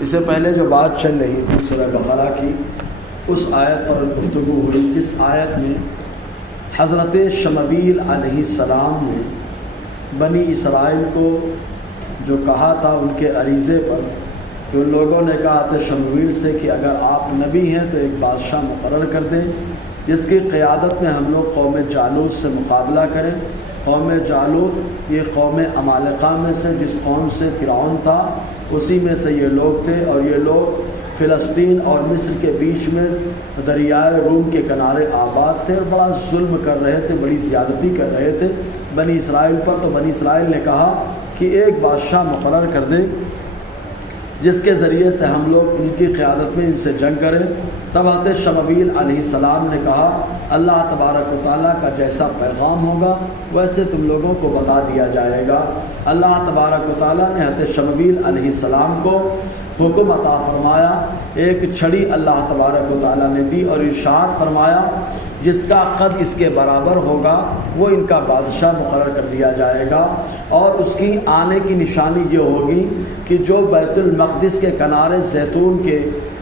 اس سے پہلے جو بات چل رہی تھی سورہ بقرہ کی، اس آیت پر گفتگو ہوئی جس آیت میں حضرت شمویل علیہ السلام نے بنی اسرائیل کو جو کہا تھا ان کے عریضے پر کہ ان لوگوں نے کہا تھا شمویل سے کہ اگر آپ نبی ہیں تو ایک بادشاہ مقرر کر دیں جس کی قیادت میں ہم لوگ قوم جالوت سے مقابلہ کریں۔ قوم جالوت یہ قوم عمالقہ میں سے، جس قوم سے فرعون تھا اسی میں سے یہ لوگ تھے، اور یہ لوگ فلسطین اور مصر کے بیچ میں دریائے روم کے کنارے آباد تھے اور بڑا ظلم کر رہے تھے، بڑی زیادتی کر رہے تھے بنی اسرائیل پر۔ تو بنی اسرائیل نے کہا کہ ایک بادشاہ مقرر کر دیں جس کے ذریعے سے ہم لوگ ان کی قیادت میں ان سے جنگ کریں۔ تب حضرت شمویل علیہ السلام نے کہا اللہ تبارک و تعالیٰ کا جیسا پیغام ہوگا ویسے تم لوگوں کو بتا دیا جائے گا۔ اللہ تبارک و تعالیٰ نے حضرت شمویل علیہ السلام کو حکم عطا فرمایا، ایک چھڑی اللہ تبارک و تعالیٰ نے دی اور ارشاد فرمایا جس کا قد اس کے برابر ہوگا وہ ان کا بادشاہ مقرر کر دیا جائے گا، اور اس کی آنے کی نشانی یہ ہوگی کہ جو بیت المقدس کے کنارے زیتون کے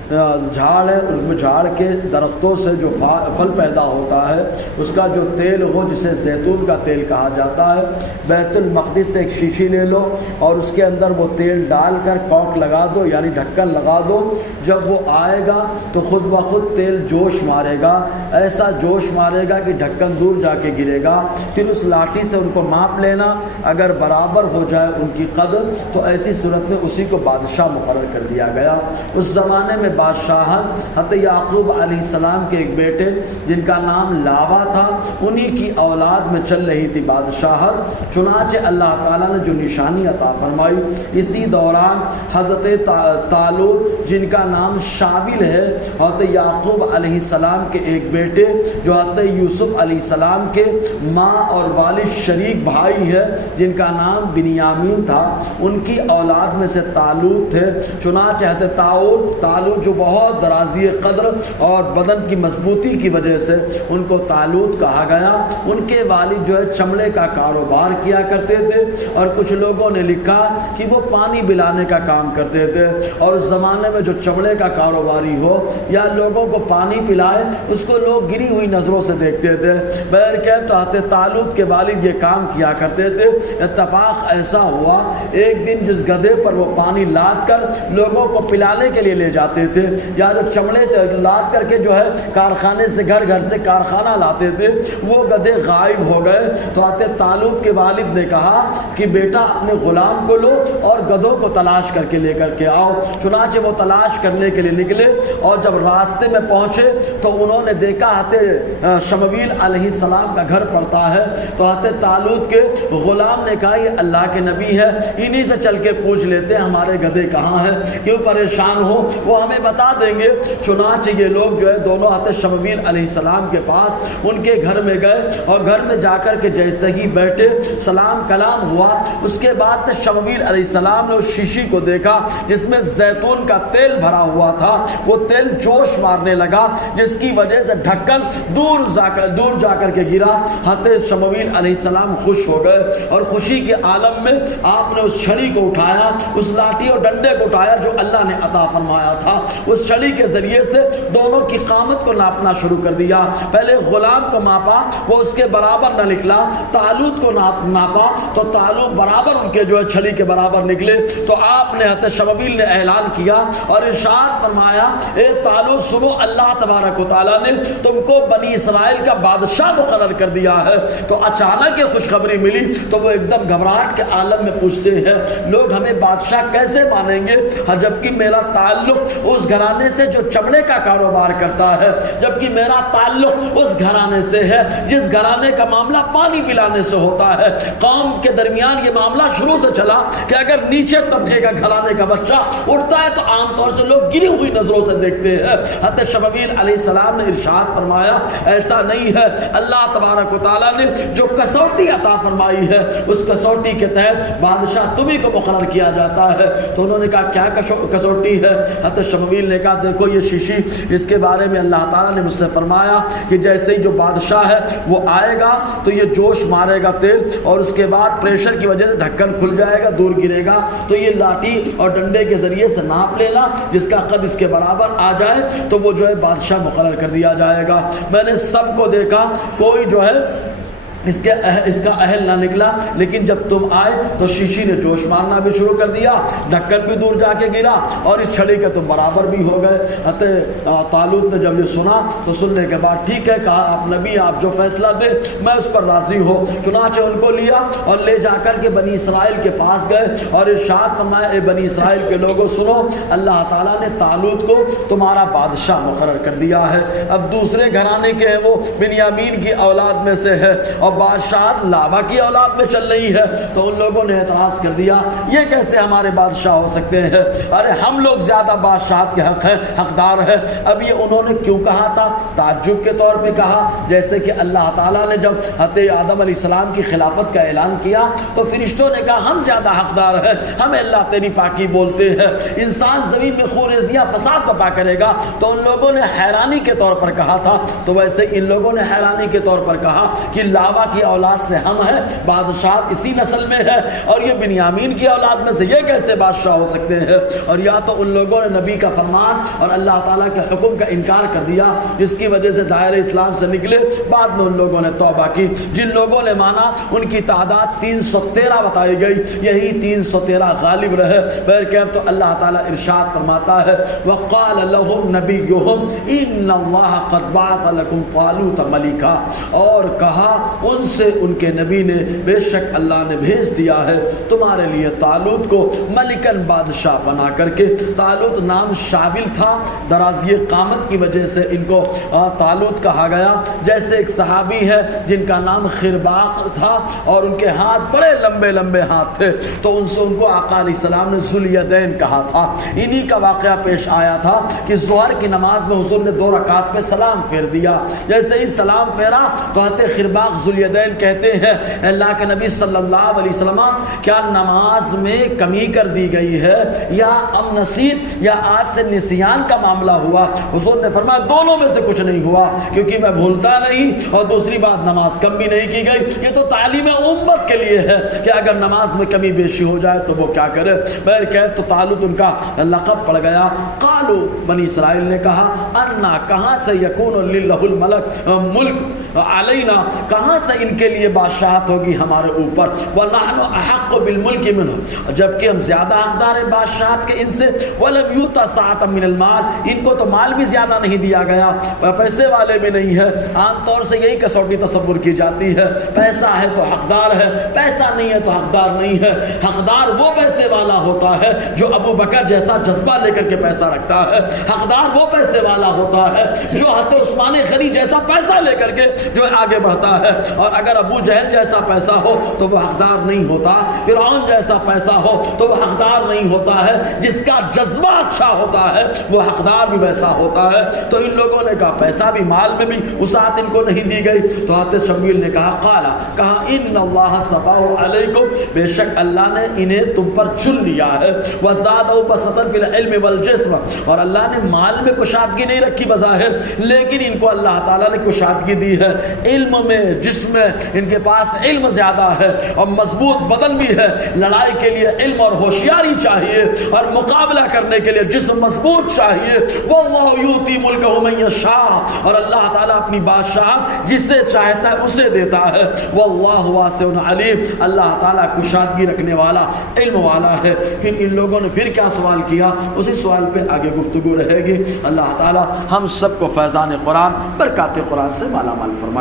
جھاڑ ہے، ان جھاڑ کے درختوں سے جو پھل پیدا ہوتا ہے اس کا جو تیل ہو جسے زیتون کا تیل کہا جاتا ہے، بیت المقدس سے ایک شیشی لے لو اور اس کے اندر وہ تیل ڈال کر کاک لگا دو یعنی ڈھکن لگا دو۔ جب وہ آئے گا تو خود بخود تیل جوش مارے گا، ایسا جوش مارے گا کہ ڈھکن دور جا کے گرے گا۔ پھر اس لاٹھی سے ان کو ماپ لینا، اگر برابر ہو جائے ان کی قدر تو ایسی صورت میں اسی کو بادشاہ مقرر کر دیا گیا۔ اس زمانے میں بادشاہت حضرت یعقوب علیہ السلام کے ایک بیٹے جن کا نام لاوا تھا، انہی کی اولاد میں چل رہی تھی بادشاہت۔ چنانچہ اللہ تعالیٰ نے جو نشانی عطا فرمائی، اسی دوران حضرت طالوت جن کا نام شاول ہے، حضرت یعقوب علیہ السلام کے ایک بیٹے جو حضرت یوسف علیہ السلام کے ماں اور والد شریک بھائی ہے جن کا نام بنیامین تھا، ان کی اولاد میں سے طالوت تھے۔ چنانچہ حضرت طالوت جو بہت درازی قدر اور بدن کی مضبوطی کی وجہ سے ان کو طالوت کہا گیا۔ ان کے والد جو ہے چمڑے کا کاروبار کیا کرتے تھے، اور کچھ لوگوں نے لکھا کہ وہ پانی پلانے کا کام کرتے تھے، اور اس زمانے میں جو چمڑے کا کاروباری ہو یا لوگوں کو پانی پلائے اس کو لوگ گری ہوئی نظروں سے دیکھتے تھے۔ بہرکیف تو حضرت طالوت کے والد یہ کام کیا کرتے تھے۔ اتفاق ایسا ہوا ایک دن جس گدھے پر وہ پانی لاد کر لوگوں کو پلانے کے لیے لے جاتے تھے یا جو چمڑے لاد کر کے جو ہے کارخانے سے گھر سے کارخانہ لاتے تھے، وہ گدھے غائب ہو گئے۔ تو حضرت طالوت کے والد نے کہا کہ بیٹا اپنے غلام کو لو اور گدھوں کو تلاش کر کے لے کر کے آؤ۔ چنانچہ وہ تلاش کرنے کے لیے نکلے، اور جب راستے میں پہنچے تو انہوں نے دیکھا حضرت شمویل علیہ السلام کا گھر پڑتا ہے۔ تو حضرت طالوت کے غلام نے کہا یہ اللہ کے نبی ہے، انہی سے چل کے پوچھ لیتے ہیں ہمارے گدھے کہاں ہیں، کیوں پریشان ہو، وہ ہمیں بتا دیں گے۔ چنانچہ یہ لوگ جو ہے دونوں حضرت شمویل علیہ السلام کے پاس ان کے گھر میں گئے، اور گھر میں جا کر کے جیسے ہی بیٹھے سلام کلام ہوا، اس کے بعد شمویل علیہ السلام نے اس شیشی کو دیکھا جس میں زیتون کا تیل بھرا ہوا تھا۔ وہ تیل جوش مارنے لگا جس کی وجہ سے ڈھکن دور جا کر کے گرا۔ حضرت شمویل علیہ السلام خوش ہو گئے، اور خوشی کے عالم میں آپ نے اس چھڑی کو اٹھایا، اس لاٹھی اور ڈنڈے کو اٹھایا جو اللہ نے عطا فرمایا تھا، اس چھڑی کے ذریعے سے دونوں کی قامت کو ناپنا شروع کر دیا۔ پہلے غلام کو ماپا، وہ اس کے برابر نہ نکلا، طالوت کو ناپا تو طالوت برابر ان کے جو ہے چھڑی کے برابر نکلے۔ تو آپ نے حضرت شمویل نے اعلان کیا اور ارشاد فرمایا اے طالوت سنو، اللہ تبارک و تعالیٰ نے تم کو بنی اسرائیل کا بادشاہ مقرر کر دیا ہے۔ تو اچانک یہ خوشخبری ملی تو وہ ایک دم گھبراہٹ کے عالم میں پوچھتے ہیں لوگ ہمیں بادشاہ کیسے مانیں گے، جبکہ میرا تعلق اس گھرانے سے جو چمڑے کا کاروبار کرتا ہے، جبکہ میرا تعلق اس گھرانے سے ہے جس گھرانے کا معاملہ پانی پلانے سے ہوتا ہے۔ قوم کے درمیان یہ معاملہ شروع سے چلا کہ اگر نیچے طبقے کا گھرانے کا بچہ اٹھتا ہے تو عام طور سے لوگ گری ہوئی نظروں سے دیکھتے ہیں۔ حضرت شمویل علیہ السلام نے ارشاد فرمایا ایسا نہیں ہے، اللہ تبارک و تعالیٰ نے جو کسوٹی عطا فرمائی ہے اس کسوٹی کے تحت بادشاہ تمہیں کو مقرر کیا جاتا ہے۔ تو انہوں نے کہا کیا کسوٹی ہے؟ حضرت شمویل شبیل نے کہا دیکھو یہ شیشی، اس کے بارے میں اللہ تعالیٰ نے مجھ سے فرمایا کہ جیسے ہی جو بادشاہ ہے وہ آئے گا تو یہ جوش مارے گا تیل، اور اس کے بعد پریشر کی وجہ سے ڈھکن کھل جائے گا، دور گرے گا، تو یہ لاٹھی اور ڈنڈے کے ذریعے سے ناپ لینا، جس کا قد اس کے برابر آ جائے تو وہ جو ہے بادشاہ مقرر کر دیا جائے گا۔ میں نے سب کو دیکھا، کوئی جو ہے اس کا اہل نہ نکلا، لیکن جب تم آئے تو شیشی نے جوش مارنا بھی شروع کر دیا، ڈھکن بھی دور جا کے گرا، اور اس چھڑی کے تم برابر بھی ہو گئے۔ طالوت نے جب یہ سنا تو سننے کے بعد ٹھیک ہے، کہا آپ نبی، آپ جو فیصلہ دے میں اس پر راضی ہوں۔ چنانچہ ان کو لیا اور لے جا کر کے بنی اسرائیل کے پاس گئے اور ارشاد فرمایا اے بنی اسرائیل کے لوگوں سنو، اللہ تعالیٰ نے طالوت کو تمہارا بادشاہ مقرر کر دیا ہے۔ اب دوسرے گھرانے کے ہیں، وہ بنیامین کی اولاد میں سے ہے اور بادشاہ لاوا کی اولاد میں چل رہی ہے، تو ان لوگوں نے اعتراض کر دیا یہ کیسے ہمارے بادشاہ ہو سکتے ہیں، ارے ہم لوگ زیادہ بادشاہت کے حقدار ہیں۔ اب یہ انہوں نے کیوں کہا تھا؟ تعجب کے طور پہ کہا، جیسے کہ اللہ تعالیٰ نے جب حضرت آدم علیہ السلام کی خلافت کا اعلان کیا تو فرشتوں نے کہا ہم زیادہ حقدار ہیں، ہمیں اللہ تیری پاکی بولتے ہیں، انسان زمین میں خونریزیہ فساد برپا کرے گا، تو ان لوگوں نے حیرانی کے طور پر کہا تھا۔ تو ویسے ان لوگوں نے حیرانی کے طور پر کہا کہ لاوا کی اولاد سے ہم ہیں، بادشاہ اسی نسل میں ہے، اور یہ بنیامین کی اولاد میں سے یہ کیسے بادشاہ ہو سکتے ہیں؟ اور یا تو ان لوگوں نے نبی کا فرمان اور اللہ تعالیٰ کے حکم کا انکار کر دیا، جس کی وجہ سے دائرہ اسلام سے نکلے۔ بعد میں ان لوگوں نے توبہ کی، جن لوگوں نے مانا ان کی تعداد 313 بتائی گئی، یہی 313 غالب رہے۔ بہرکیف تو اللہ تعالیٰ ارشاد فرماتا ہے وقال لهم نبيهم ان اللہ قد بعث لكم طالوت ملکا، اور کہا ان سے ان کے نبی نے بے شک اللہ نے بھیج دیا ہے تمہارے لیے طالوت کو ملکن بادشاہ بنا کر کے۔ طالوت نام شاول تھا، درازی قامت کی وجہ سے ان کو طالوت کہا گیا۔ جیسے ایک صحابی ہے جن کا نام خرباق تھا اور ان کے ہاتھ بڑے لمبے لمبے ہاتھ تھے، تو ان کو آقا علیہ السلام نے ذوالیدین کہا تھا۔ انہی کا واقعہ پیش آیا تھا کہ ظہر کی نماز میں حضور نے 2 رکعت پہ سلام پھیر دیا، جیسے ہی سلام پھیرا تو حضرت خرباق ذوالیدین کہتے ہیں اللہ کے نبی صلی اللہ علیہ وسلم کیا نماز میں کمی کر دی گئی ہے یا ام نسیت یا آج سے نسیان کا معاملہ ہوا؟ حضور نے فرمایا دونوں میں سے کچھ نہیں ہوا، کیونکہ میں بھولتا نہیں، اور دوسری بات نماز کم بھی نہیں کی گئی۔ یہ تو تعلیم امت کے لیے ہے کہ اگر نماز میں کمی بیشی ہو جائے تو وہ کیا کرے۔ بہرکیف تو طالوت ان کا لقب پڑ گیا۔ قالو بنی اسرائیل نے کہا انا، کہاں سے یکون للہ الملک ملک علینا، کہاں سے ان کے لیے بادشاہت ہوگی ہمارے اوپر، ونحن احق بالملک منہ، جبکہ ہم زیادہ حقدار ہیں بادشاہت کے ان سے، ولم یؤت سعۃ من المال، ان کو تو مال بھی زیادہ نہیں دیا گیا، پیسے والے بھی نہیں ہے۔ عام طور سے یہی کسوٹی تصور کی جاتی ہے، پیسہ ہے تو حقدار ہے، پیسہ نہیں ہے تو حقدار نہیں ہے۔ حقدار وہ پیسے والا ہوتا ہے جو ابو بکر جیسا جذبہ لے کر کے پیسہ رکھتا ہے، حقدار وہ پیسے والا ہوتا ہے جو حضرت عثمان غنی جیسا پیسہ لے کر کے جو آگے بڑھتا ہے، اور اگر ابو جہل جیسا پیسہ ہو تو وہ حقدار نہیں ہوتا، فرعون جیسا پیسہ ہو تو وہ حقدار نہیں ہوتا ہے، جس کا جذبہ اچھا ہوتا ہے وہ حقدار بھی ویسا ہوتا ہے۔ تو ان لوگوں نے کہا پیسہ بھی، مال میں بھی وسعت ان کو نہیں دی گئی۔ تو حضرت شمویل نے کہا کہا ان اللہ صفاہ علیکم، بے شک اللہ نے انہیں تم پر چن لیا ہے، وزادہ بسطا فی العلم والجسم، اور اللہ نے مال میں کشادگی نہیں رکھی بظاہر، لیکن ان کو اللہ تعالیٰ نے کشادگی دی ہے علم میں، جسم میں، ان کے پاس علم زیادہ ہے اور مضبوط بدن بھی ہے۔ لڑائی کے لیے علم اور ہوشیاری چاہیے، اور مقابلہ کرنے کے لیے جسم مضبوط چاہیے۔ واللہ یؤتی ملکہ من یشاء، اور اللہ تعالیٰ اپنی بادشاہت جسے چاہتا ہے اسے دیتا ہے۔ واللہ واسع علیم، اللہ تعالیٰ کشادگی رکھنے والا، علم والا ہے۔ پھر ان لوگوں نے پھر کیا سوال کیا، اسی سوال پہ آگے گفتگو رہے گی۔ اللہ تعالیٰ ہم سب کو فیضان قرآن، برکات قرآن سے مالا مال فرمائے۔